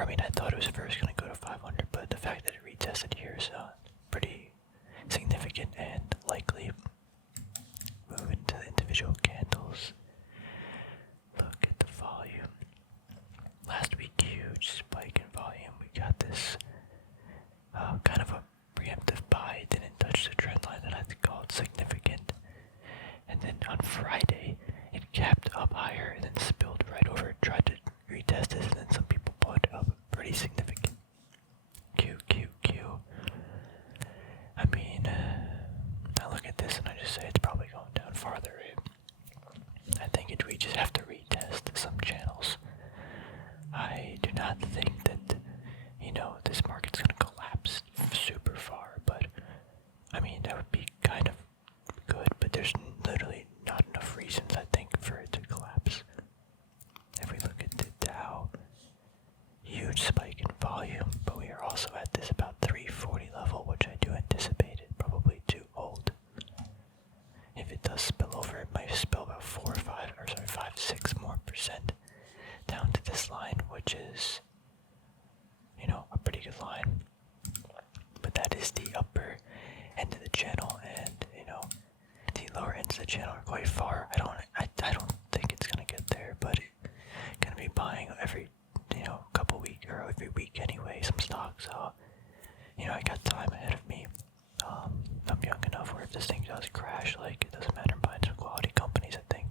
or I mean, I thought it was first going to go to 500, but the fact that it retested here is pretty significant and likely. Move into the individual candles. Look at the volume. Last week, huge spike in volume. We got this kind of a preemptive buy. It didn't touch the trend line that I'd call it significant. And then on Friday, it capped up higher and then spilled right over. Tried to retest this, and then some people bought up pretty significant. Q. I mean, I look at this and I just say it's probably going down farther. I think we just have to retest some channels. I do not think that, this market's going to collapse super far, but I mean, that would be kind of good, but there's literally not enough reasons, I think, for it to collapse. If we look at the Dow, huge spike in volume, but we are also at this about 340 level, which I do anticipate it probably to hold. If it does spill over, it might spill about 5-6 more percent down to this line, which is, a pretty good line. But that is the upper end of the channel, and, the lower ends of the channel are quite far. I don't think it's gonna get there, but gonna be buying every, couple weeks or every week anyway, some stocks. So, I got time ahead of me. I'm young enough where if this thing does crash, it doesn't matter. I'm buying some quality companies, I think.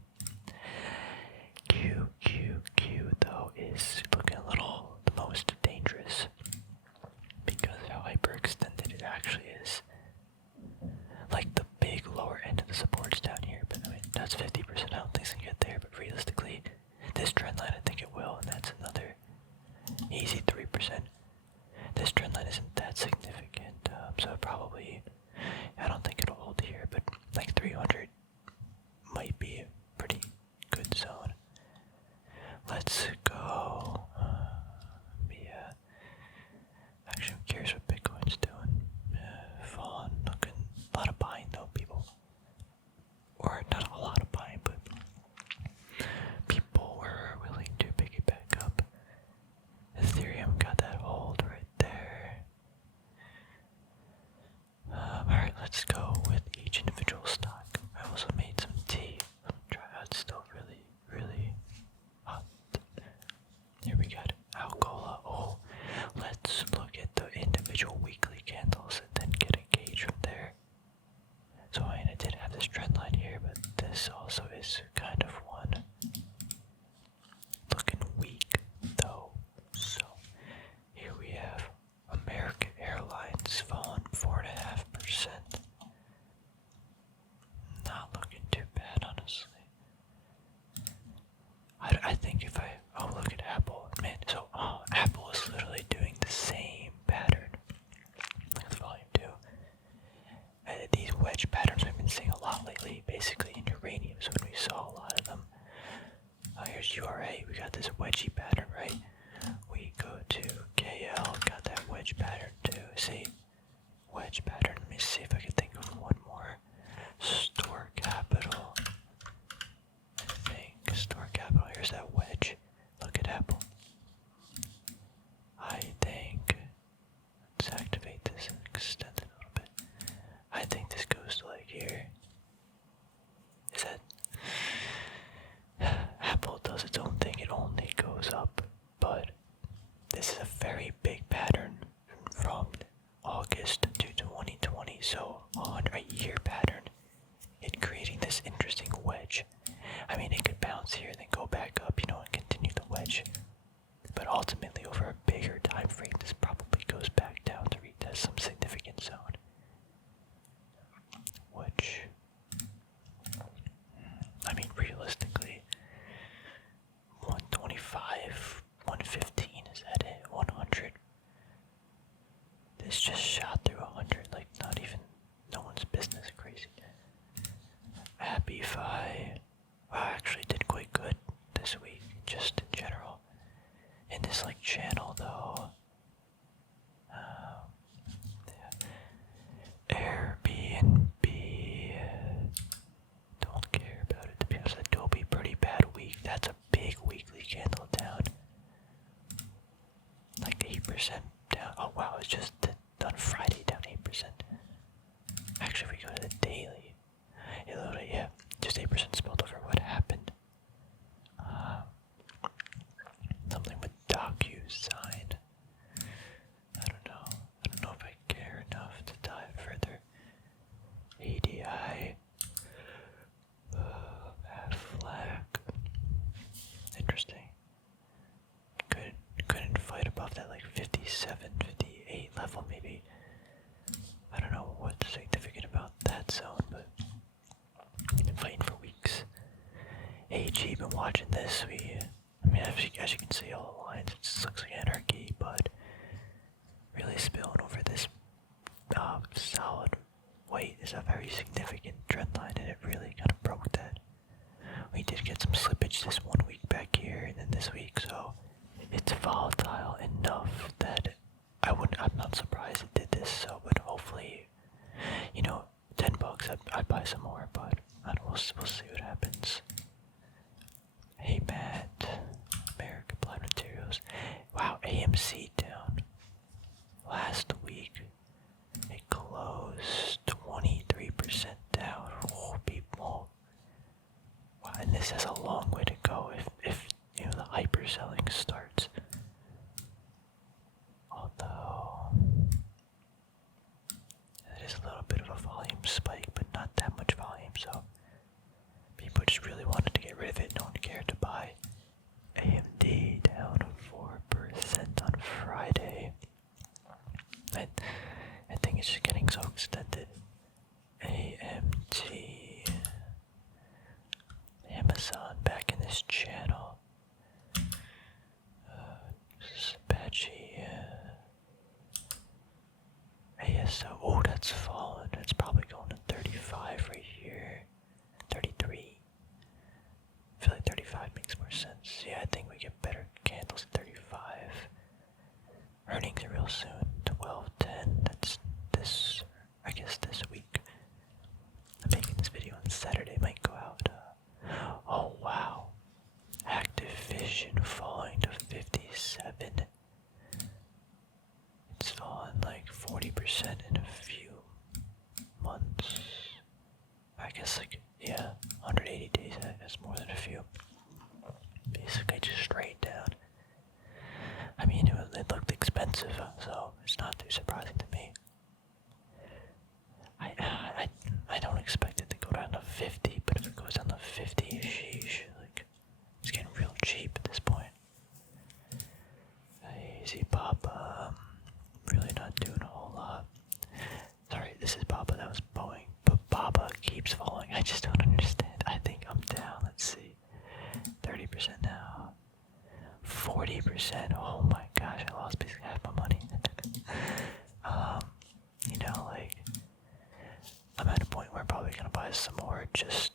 Q though is looking a little the most dangerous because how hyperextended it actually is. Like the big lower end of the support's down here, but I mean that's 50%. I don't think it's gonna get there, but realistically, this trend line I think it will, and that's another easy 3%. This trend line isn't that significant, so probably I don't think it'll hold here, but like 300 might be a pretty good zone. Let's go. Actually, I'm curious what Bitcoin's doing. Fallen, looking a lot of buying though, people. Or not a lot of buying, but people were willing to pick it back up. Ethereum got that hold right there. Alright, let's go with each individual stock. I also made some tea. Let me try out. It's still really, really hot. Here we got Alcola. Oh, let's look at the individual weekly candles and then get a gauge from there. So I did have this trend line here, but this also is kind of one looking weak though. So here we have American Airlines falling 4.5%. Not looking too bad, honestly. I think if look at Apple, man. So Apple is literally doing the same pattern. Look at the volume too. These wedge patterns we've been seeing a lot lately, basically in uranium. So when we saw a lot of them. Here's URA. We got this wedgie pattern, right? We go to KL, got that wedge pattern too. See, wedge pattern. Let me see if I can think of one more. Store Capital. I think Store Capital. Here's that wedge. Look at Apple. I think. Let's activate this and extend it a little bit. I think this goes to like here. Is that? Apple does its own thing. It only goes up, but this is a very big pattern from August to 2020. So on a year pattern, it creating this interesting wedge. I mean, it could bounce here, then go back up, and continue the wedge. But ultimately, over a bigger time frame, this probably goes back down to retest some significant zone. Which, I mean, realistically, 125, 115, is that it? 100. This just shot through 100, like not even, no one's business, crazy. Appify, actually did quite good this week, just in general. In this channel though, Airbnb, don't care about it, to be honest. Adobe, pretty bad week. That's a big weekly candle down. 8% down. Oh wow, it's just on Friday down 8%. Actually, if we go to the daily, it literally, yeah, just 8% spilled over. What happened? Something with DocuSign. I don't know. I don't know if I care enough to dive further. ADI. Bad flag. Interesting. Couldn't fight above that like 57, 58 level maybe. I don't know what's significant about that zone, but been fighting for weeks. AG, been watching this. I mean, as you can see, all the lines, it just looks like anarchy, but really spilling over this solid white is a very significant trend line, and it really kind of broke that. We did get some slippage this 1 week back here, and then this week, so it's volatile enough that I'm not surprised it did this. So, but hopefully, $10, I'd buy some more, but we'll see what happens. Hey Matt, American Applied Materials. Wow, AMC down. Last week, it closed 23% down. Oh, people. Wow, and this has a long way to go if the hyper selling starts. Although it is a little bit of a volume spike, but not that much volume, so people just really wanted to get rid of it. No one cared to buy. AMD down 4% on Friday. I think it's just getting so extended. AMT. Amazon back in this channel. Apache. ASO. Oh, that's fallen. It's probably going to 35 right here. 33. I feel like 35 makes more sense. Yeah, I think we get better candles at 35. Earnings are real soon. 12:10. That's this week. I'm making this video on Saturday. It might go out. Oh wow. Activision falling to 57. It's fallen like 40% in a few months. I guess 180 days. That's more than a few. Basically just straight down. I mean, it looked expensive, so it's not too surprising to me. I don't expect it to go down to 50, but if it goes down to 50, sheesh, like, it's getting real cheap at this point. Easy Papa, really not doing a whole lot. Sorry, this is Papa, that was Boeing, but Papa keeps falling. I just don't understand. I think I'm down, let's see, 30% now, 40%, oh my gosh, I lost basically half my money. I'm at a point where I'm probably gonna buy some more just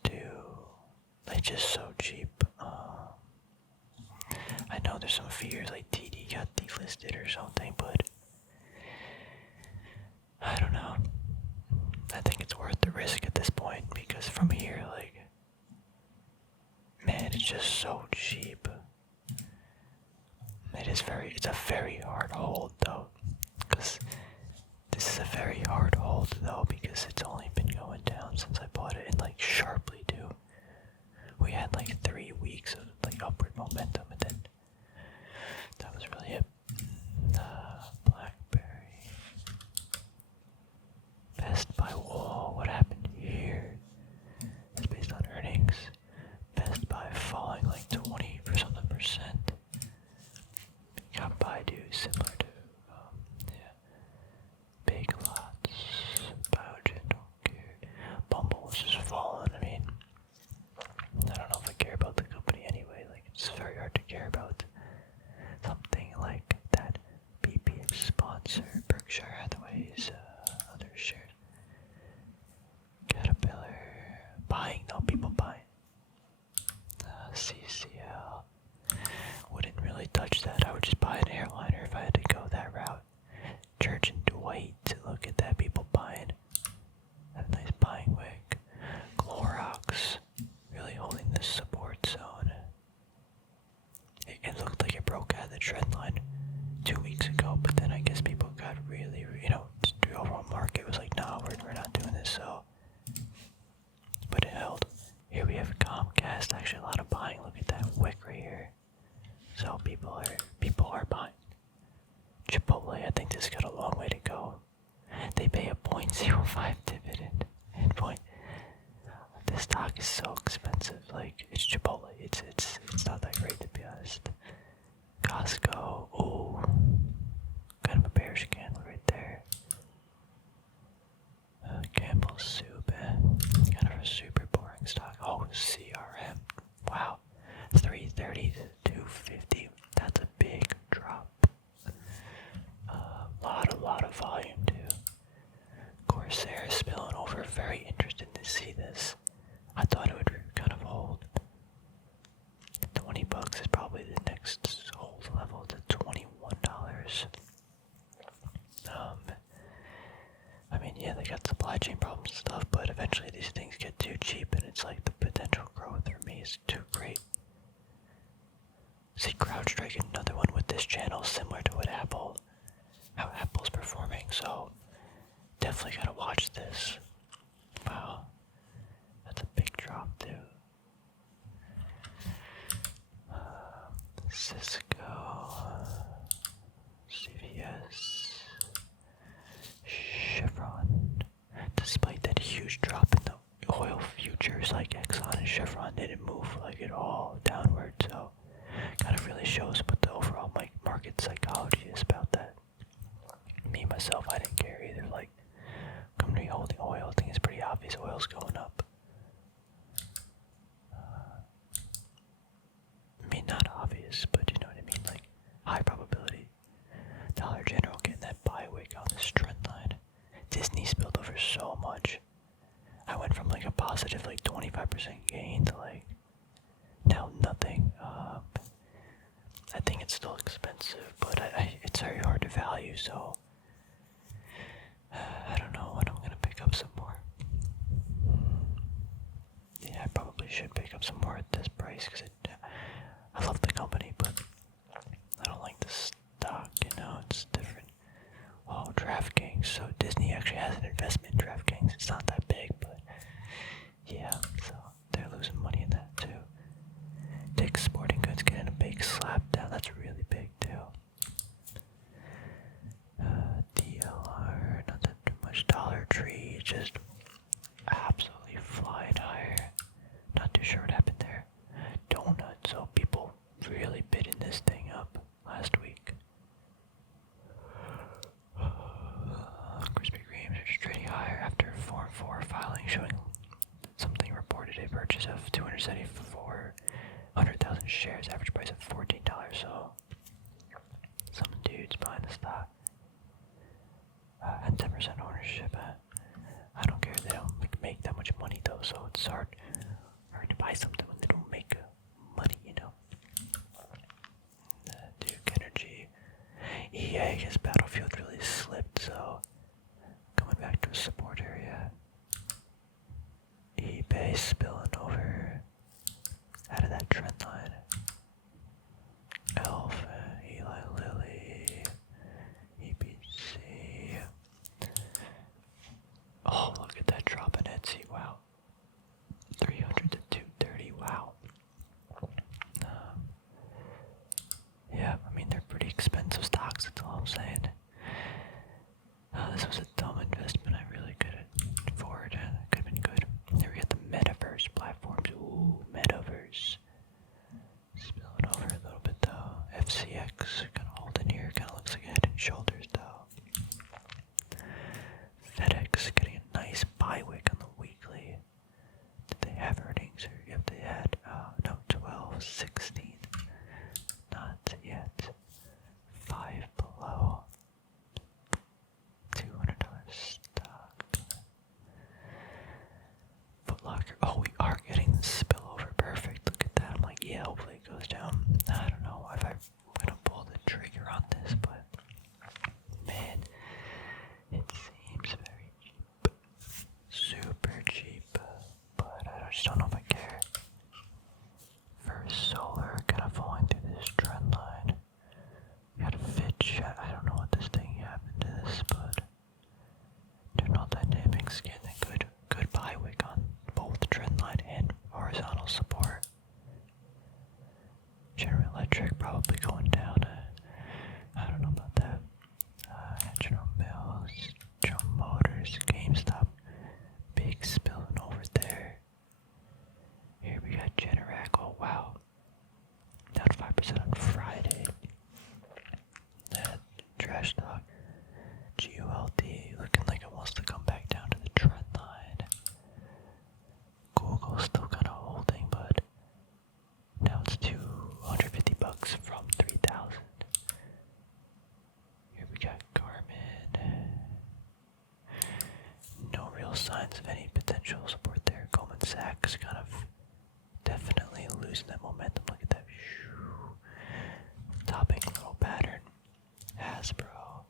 so cheap. I know there's some fears like TD got delisted or something, but I don't know. I think it's worth the risk at this point because from here, man, it's just so cheap. It's a very hard hold though, because this is a very hard hold though, because it's only been going down since I bought it, and sharply too. We had 3 weeks of upward momentum, and then that was really it. BlackBerry, Best Buy. Whoa, what happened here? It's based on earnings. Best Buy falling 20 or something percent. Got Baidu, similar to Big Lots, Biogen, don't care. Bumble was just falling. I mean, I don't know if I care about the company anyway. It's very hard to care about something like that. BPH sponsor, Berkshire Hathaway's other shares. Caterpillar, buying, no, people buying. CCL, wouldn't really touch that. I would just buy an airliner if I had to go that route. Church and Dwight, look at that, people buying. That nice buying wick. Clorox, really holding this support zone. It looked like it broke out of the trend line 2 weeks ago, but 0.05 dividend. And this stock is so expensive. Like, it's Chipotle. It's not that great, to be honest. Costco. Ooh, kind of a bearish candle right there. Campbell's Soup. Kind of a super boring stock. Oh, CRM. Wow. 330 to 250. That's a big drop. Lot of volume too. Corsair spilling over. Very interested to see this. I thought it would kind of hold. $20 is probably the next hold level to $21. I mean, yeah, they got supply chain problems and stuff, but eventually these things get too cheap, and it's like the potential growth for me is too great. See, CrowdStrike, another one with this channel, similar to how Apple's performing, so definitely gotta watch this. Wow, that's a big drop too. Cisco, CVS, Chevron. Despite that huge drop in the oil futures, like Exxon and Chevron didn't move like at all downward, so kind of really shows what the overall market psychology is about that. Me myself, I didn't care either. Like, company holding oil, I think it's pretty obvious oil's going up. I mean, not obvious, but you know what I mean, like high probability. Dollar General getting that buy wick on this trend line. Disney spilled over so much. I went from like a positive like 25% gain to like now nothing. I think it's still expensive, but it's very hard to value, so I don't know when I'm gonna pick up some more. Yeah, I probably should pick up some more at this price because I love the company, but I don't like the stock, it's different. Oh, DraftKings. So Disney actually has an investment in DraftKings. It's not that big, but yeah, so they're losing money in that too. Dick's Sporting Goods getting a big slap down. That's really big too. DLR, not that too much. Dollar Tree, just absolutely flying higher. Not too sure what happened there. Donuts, so people really bidding this thing up last week. Krispy Kremes are just trading higher after Form 4 filing showing something reported a purchase of 274,100,000 shares, average price of $14. So some dudes buying the stock and 10% ownership. I don't care, they don't make that much money though, so it's hard to buy something when they don't make money, Duke Energy. EA, his Battlefield really slipped, so coming back to a support area. eBay spilling over out of that trend line. Elf, Eli Lilly, EBC. Oh, look at that drop in Etsy, wow. 300 to 230, wow. Yeah, I mean, they're pretty expensive stocks, that's all I'm saying. This was a dumb investment I really could afford. It could have been good. Here we got the Metaverse trash talk. GULD looking like it wants to come back down to the trend line. Google's still kind of holding, but now it's $250 from 3,000. Here we got Garmin. No real signs of any potential support there. Goldman Sachs kind of definitely losing that momentum. Look at that. Topping little pattern. Hasbro.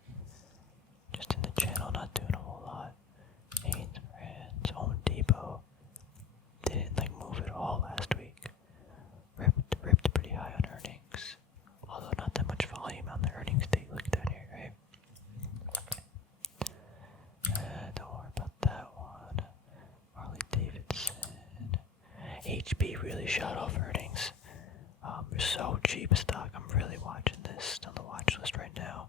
Just in the channel, not doing a whole lot. Hanes Brands, Home Depot. Didn't move at all last week. Ripped pretty high on earnings. Although not that much volume on the earnings date. Look down here, right? Don't worry about that one. Harley Davidson. HP really shot off earnings. They're so cheap a stock. I'm really watching this on the watch list right now.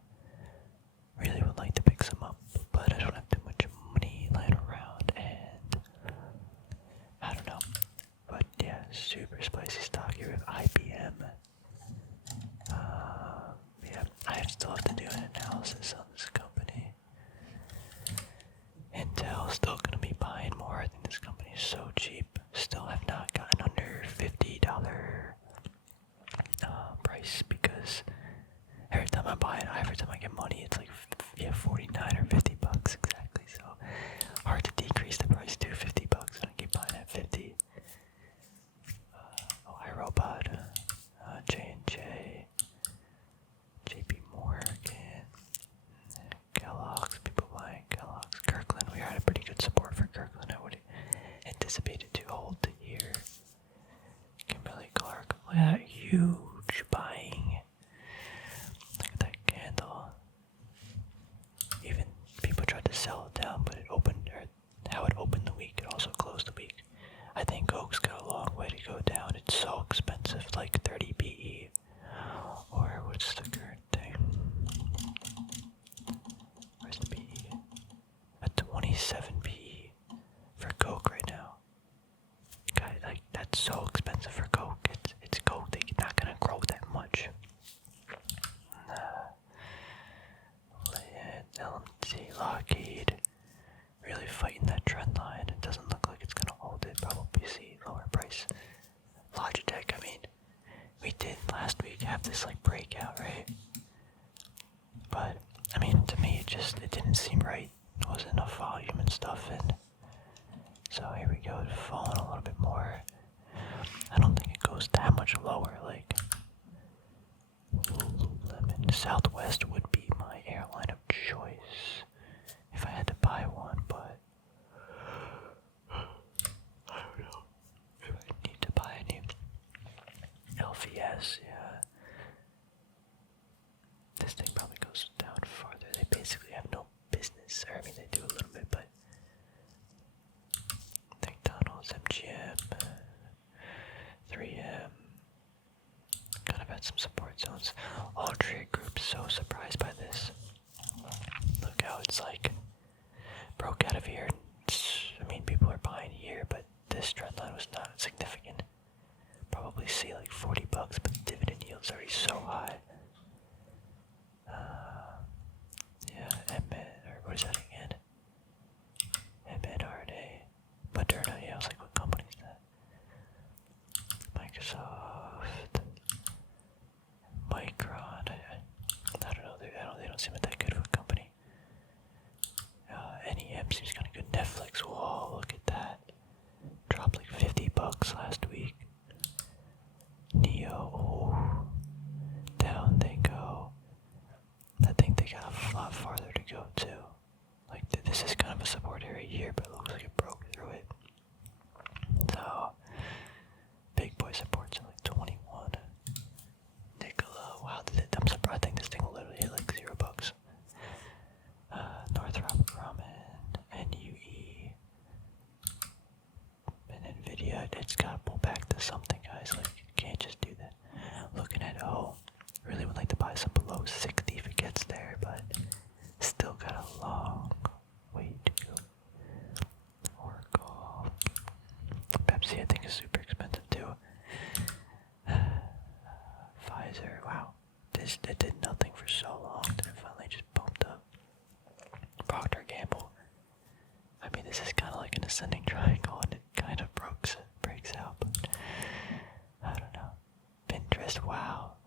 Really would like to pick some up, but I don't have too much money lying around, and I don't know. But yeah, super spicy stock here with IBM. Yeah, I still have to do an analysis on this company. Intel still gonna be buying more. I think this company is so cheap. Still have not gotten under $50 price, because every time I buy it, every time I get money, it's like 49 or $50 exactly. So hard to decrease the price to $50, and I keep buying at 50. iRobot, J&J, JP Morgan, Kellogg's, people buying Kellogg's, Kirkland. We had a pretty good support for Kirkland. I would anticipate it to hold the year. Kimberly Clark, look at that huge buying. Look at that candle. Even people tried to sell it down, but it opened, or how it opened the week, it also closed the week. I think Oak's got a long way to go down. It's so expensive, like 30 PE. Or what's the current thing? Where's the PE? At 27 PE for Coke right now. God, like, that's so expensive for Coke. It's Coke. They're not gonna grow that much. LMT, Lockheed, really fighting that trend line. It doesn't look like it's gonna hold it. Probably see lower price. Logitech, I mean, we did last week have this breakout, right? But I mean, to me, it didn't seem right. There wasn't enough volume and stuff, and so here we go. It's falling a little bit more. I don't think it goes that much lower. Like Lululemon, Southwest would be my airline of choice if I had to buy one, but I don't know if I need to buy any. LVS, yeah. This thing probably goes down farther. They basically have no business. Or, I mean, they do a little bit, but McDonald's, MGM, 3M, kind of had some support zones. Altria Group, so surprised by this. Look how it's broke out of here. I mean, people are buying here, but this trend line was not significant. Probably see $40, but the dividend yield's already so high. Yeah, what is that again? mRNA, Moderna. Yeah, I was like, what company is that? Microsoft, Micron. I don't know. They don't seem that good of a company. NEM seems kind of good. Netflix. Whoa, look at that. Dropped $50 last week. Neo, oh, down they go. I think they got a lot farther to go too. This is kind of a support area here, but it looks like it broke through it. So, big boy supports at 21. Nikola, wow, I'm surprised. I think this thing will literally hit $0. Northrop Grumman, NUE, and Nvidia. It's gotta pull back to something, guys. You can't just do that. Looking at really would like to buy some below 60 if it gets there, but still got a long way to go. Oracle,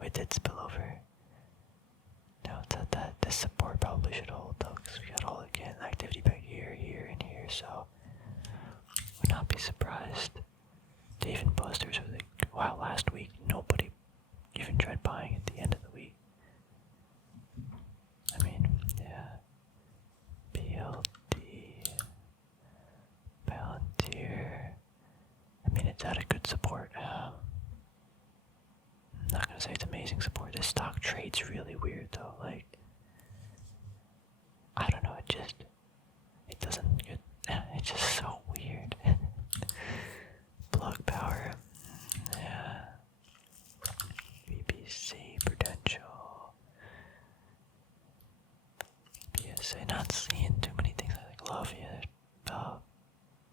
it did spill over. Now it's at that. This support probably should hold though, because we got all again activity back here, here, and here. So would not be surprised. Dave and Buster's were like, wow, last week nobody even tried buying at the end of the week. I mean, yeah. BLD, Palantir. I mean, it's at a good support. I'm not gonna say it's amazing support. This stock trades really weird though. Like, I don't know. It doesn't get. It's just so weird. Plug power. Yeah. BBC, Prudential. BSA, not seeing too many things I love here.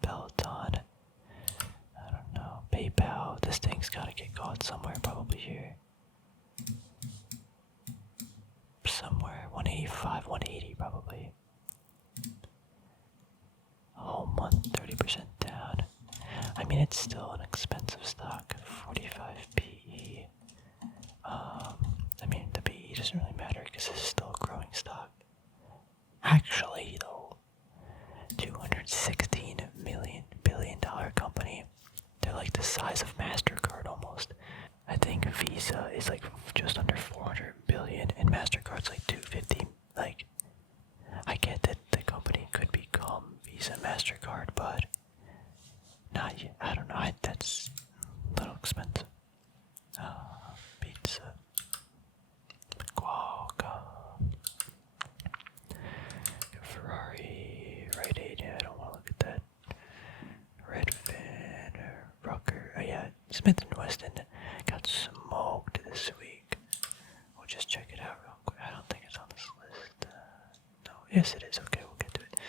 Peloton. I don't know. PayPal. This thing's gotta get caught somewhere, probably here. Somewhere. 185, 180 probably. A whole month, 30% down. I mean, it's still an expensive stock. 45 PE. I mean, the PE doesn't really matter because this is still a growing stock. Actually, though, $216 billion company. They're like the size of MasterCard almost. I think Visa is like just under 400 billion and MasterCard's like 250. Like, I get that the company could become Visa MasterCard, but not yet. I don't know. That's a little expensive. Pizza. Qualcomm. Ferrari. Rite Aid. Yeah, I don't want to look at that. Redfin. Rucker. Oh yeah, Smith & Wesson got smoked this week. We'll just check it out real quick. I don't think it's on this list. No. Yes, it is. Okay, we'll get to it.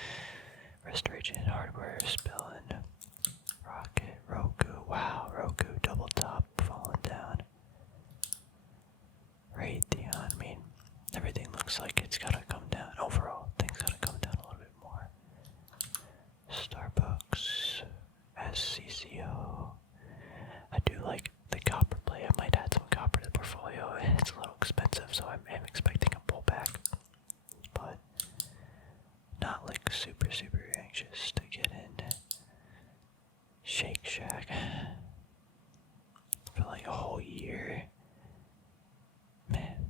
Restoration Hardware spilling. Rocket, Roku. Wow, Roku double top falling down. Raytheon. I mean, everything looks like it's gotta come down. Overall, things gotta come down a little bit more. Starbucks. SCCO. I do like the copper play. I might add some copper to the portfolio. It's a little expensive, so I'm expecting a pullback. But not like super anxious to get in. Shake Shack. For like a whole year. Man.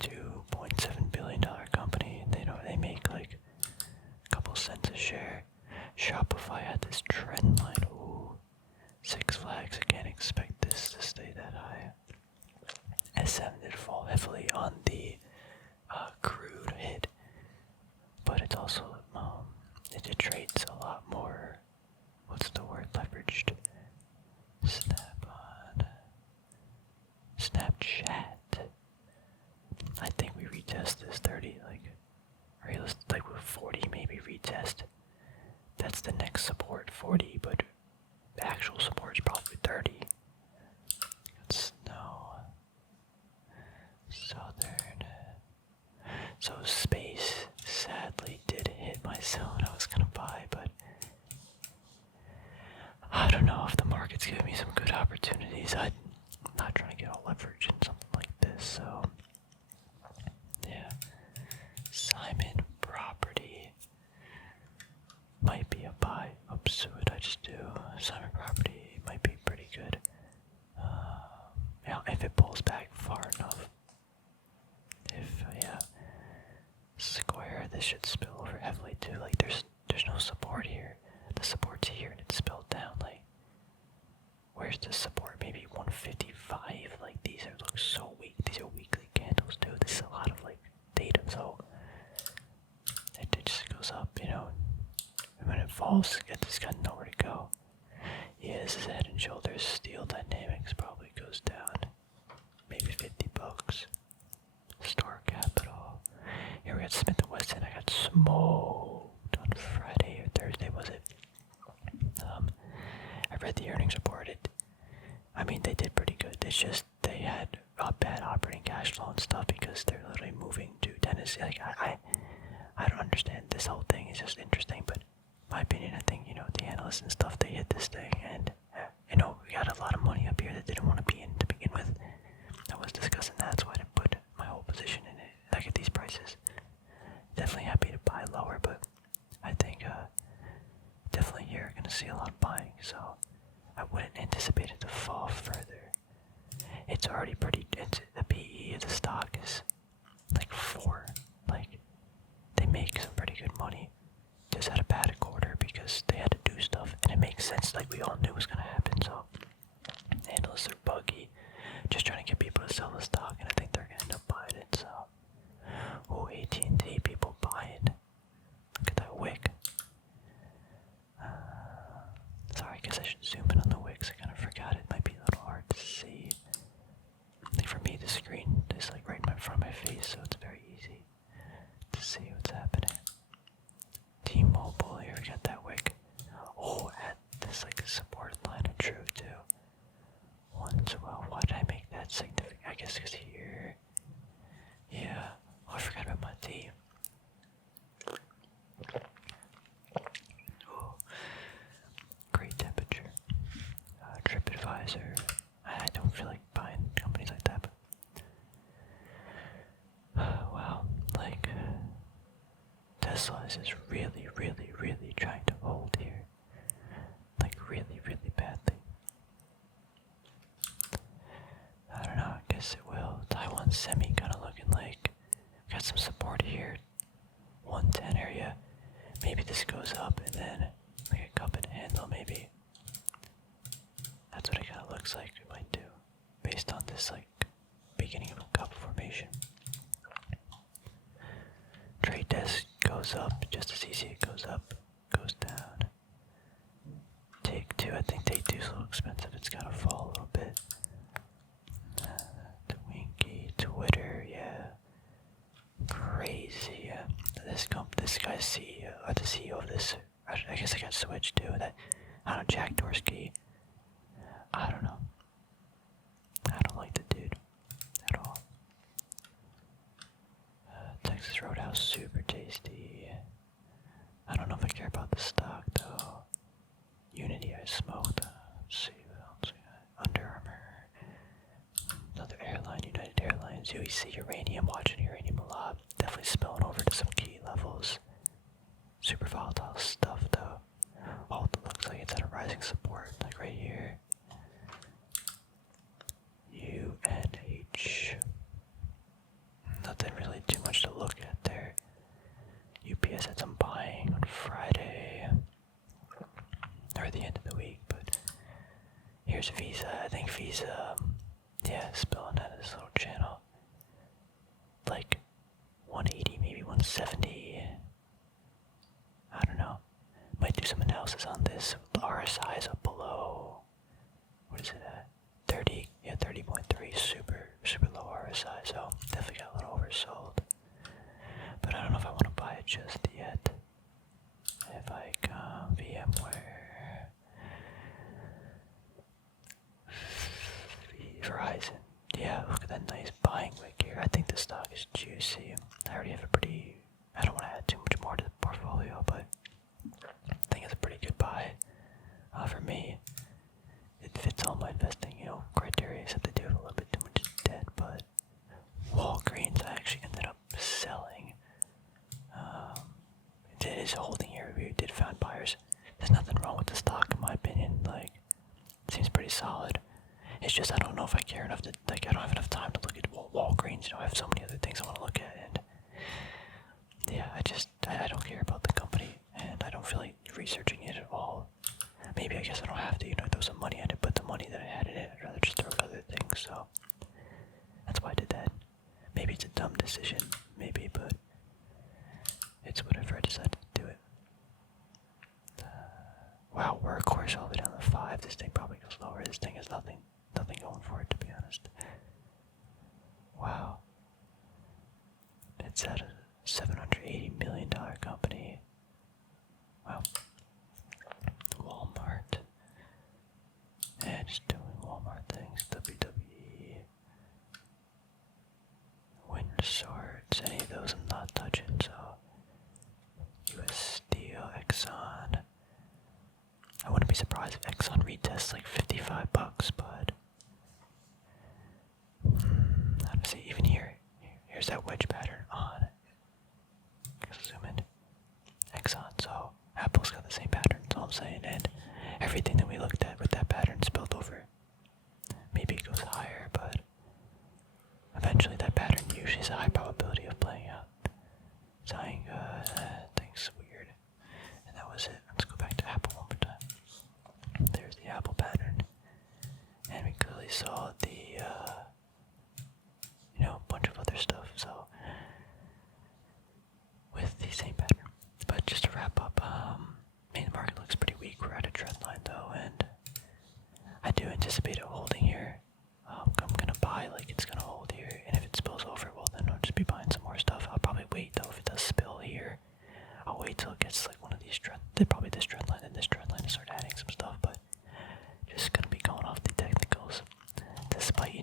$2.7 billion company. They make like a couple cents a share. Shopify had this trend line. Ooh. Six Flags. I can't expect this to stay that high. SM did fall heavily on the crude hit, but it's also it trades a lot more. What's the word? Leveraged. Snapchat. I think we retest this 30, like with 40 maybe retest. That's the next support, 40, but the actual support is probably 30. Got Snow. Southern. So Space sadly did hit my zone I was gonna buy, but I don't know if the market's giving me some good opportunities. I'm not trying to get all leverage in something like this, so yeah. Simon Property might be a buy. Oops, what did I just do? Simon Property might be pretty good. Yeah, if it pulls back far enough. Yeah. Square, this should spill over heavily too. Like, there's no support here. The support's here and it's spilled down. Like, where's the support? Maybe 155. Like, these look so weak. These are weekly candles too. This is a lot of like data, so it just goes up, and when it falls, it's got nowhere to go. Yeah, this is Head and Shoulders. Steel Dynamics probably goes down. Maybe $50. Store Capital. Here we got Smith & Wesson. I got smoked on Friday or Thursday, was it? I read the earnings report. They did pretty good. It's just they had a bad operating cash flow and stuff because they're literally moving to Tennessee. Like, I don't understand. This whole thing is just interesting, but my opinion, I think, the analysts and stuff, they hit this thing, and, we got a lot of money up here that didn't want to be in to begin with. I was discussing that, so I didn't put my whole position in it. Like at these prices, definitely happy to buy lower, but I think definitely here gonna see a lot of buying, so I wouldn't anticipate it to fall further. It's already pretty. The PE of the stock is like 4. Like they make some pretty good money. Just had a bad quarter because they had to do stuff, and it makes sense. Like we all knew was gonna happen. So analysts are buggy, just trying to get people to sell the stock, and I think they're gonna end up buying it. So, oh, AT&T people buying. Look at that wick. Sorry, I guess I should zoom in on the wicks. I kind of forgot it might be a little hard to see. Like for me, the screen is like right in front of my face, so it's very easy to see what's happening. T-Mobile, here we got that wick. Oh, at this like support line of true too. 112. Why did I make that significant? I guess because here. Yeah. Oh, I forgot about my T. Oh, great temperature. TripAdvisor. I don't feel like buying companies like that, but wow, like Tesla is just really, really, really trying to hold here, like really, really badly. I don't know. I guess it will. Taiwan Semi kind of looking like got some support here. 110 area. Maybe this goes up and then like a cup and handle maybe. That's what it kind of looks like it might do, based on this like beginning of a cup formation. Trade desk goes up just as easy. It goes up, goes down. Take two. I think take two is a little expensive. It's gotta fall a little bit. Twinkie, Twitter, yeah. Crazy. This guy's CEO, the CEO of this. I guess I got switched to that. I don't know, Jack Dorsey. I don't know. I don't like the dude at all. Texas Roadhouse, super tasty. I don't know if I care about the stock though. Unity, I smoked. Let's see what else we got. Under Armour. Another airline, United Airlines, UEC, uranium, watching uranium a lot. Definitely spilling over to some key levels. Super volatile stuff though. Oh, it looks like it's at a rising support, like right here. UNH. Nothing really too much to look at there. UPS had some buying on Friday, or the end of the week, but here's Visa. I think Visa, yeah, spilling out of this little channel. Like 180, maybe 170. I don't know. Might do some analysis on this. The RSI is up below. What is it at? 30. Yeah, 30.3. Super low RSI. So definitely got a little oversold. But I don't know if I want to buy it just yet. If I come VMware, Verizon. Yeah, look at that nice buying wick here. I think the stock is juicy. I already have a pretty. I don't want to add too much more to the portfolio, but I think it's a pretty good buy. For me, it fits all my investing, criteria, except I do have a little bit too much debt. But Walgreens, I actually ended up selling. It is holding here. We did find buyers. There's nothing wrong with the stock, in my opinion. Like, it seems pretty solid. It's just I don't know if I care enough to, like, I don't have enough time to look at Walgreens. I have so many other things I want to look at, and yeah, I don't care about the company, and I don't feel like researching it at all. Maybe I guess I don't have to, throw some money at it, but the money that I had in it, I'd rather just throw at other things, so that's why I did that. Maybe it's a dumb decision, maybe, but it's whatever, I decided to do it. Wow, workhorse all the way down to 5. This thing probably goes lower. This thing has nothing going for it, to be honest. Wow. It's at a $780 million company. Wow. Walmart. Yeah, just doing Walmart things. WWE. Wind Resorts. Any of those I'm not touching, so. US Steel, Exxon. I wouldn't be surprised if Exxon retests like $55, but saying? And everything that we looked at with that pattern spilled over. Maybe it goes higher, but eventually that pattern usually has a high probability of playing out. Saying, things weird. And that was it. Let's go back to apple one more time. There's the apple pattern. And we clearly saw the, bunch of other stuff, so, with the same pattern. But just to wrap up, the market looks pretty weak. We're at a trend line though, and I do anticipate it holding here. I'm gonna buy like it's gonna hold here, and if it spills over, well then I'll just be buying some more stuff. I'll probably wait though if it does spill here. I'll wait till it gets like one of these probably this trend line and this trend line, to start adding some stuff, but just gonna be going off the technicals. Despite,